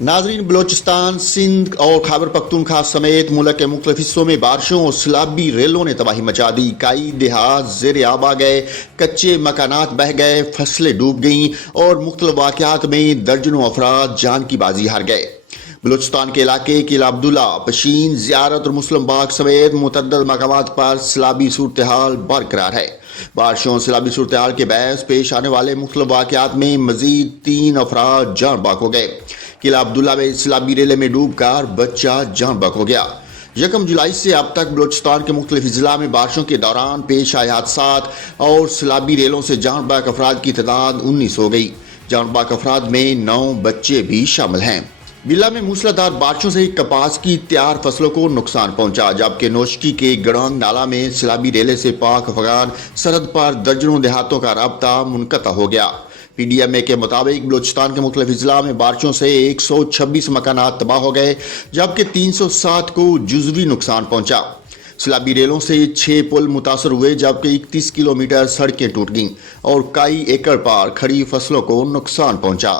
नाजरीन, बलोचिस्तान, सिंध और खैबर पख्तूनख्वा समेत मुल्क के मुख्तलिफ हिस्सों में बारिशों और सैलाबी रेलों ने तबाही मचा दी। कई देहात ज़ेर आब आ गए, कच्चे मकानात बह गए, फसलें डूब गईं और मुख्तलिफ वाक़यात में दर्जनों अफराद जान की बाजी हार गए। बलूचिस्तान के इलाके किला अब्दुल्ला, पशीन, ज़ियारत और मुस्लिम बाग समेत मुतअद्दिद मकामात पर सैलाबी सूरत हाल बरकरार है। बारिशों और सैलाबी सूरत हाल के बहस पेश आने वाले मुख्तलिफ वाक़यात में मजीद 3 अफराद जान बाक हो गए। किला अब्दुल्ला में सैलाबी रेले में डूब कर बच्चा जान बाक हो गया। 1 जुलाई से अब तक बलूचिस्तान के मुख्तलिफ अजला में बारिशों के दौरान पेश आए हादसात और सैलाबी रेलों से जान बाक अफराद की तादाद 19 हो गई। जान बाक अफराद में 9 बच्चे भी शामिल हैं। बिल्ला में मूसलाधार बारिशों से कपास की तैयार फसलों को नुकसान पहुंचा, जबकि नौशकी के गड़ांग नाला में सैलाबी रेले से पाक अफगान सरहद पर दर्जनों देहातों का राब्ता मुनक़ता हो गया। PDMA के मुताबिक बलूचिस्तान के मुख्तलिफ अजला में बारिशों से 126 मकानात तबाह हो गए, जबकि 307 को जुज़वी नुकसान पहुंचा। सैलाबी रेलों से 6 पुल मुतासर हुए, जबकि 31 किलोमीटर सड़कें टूट गईं और कई एकड़ पर खड़ी फसलों को नुकसान पहुंचा।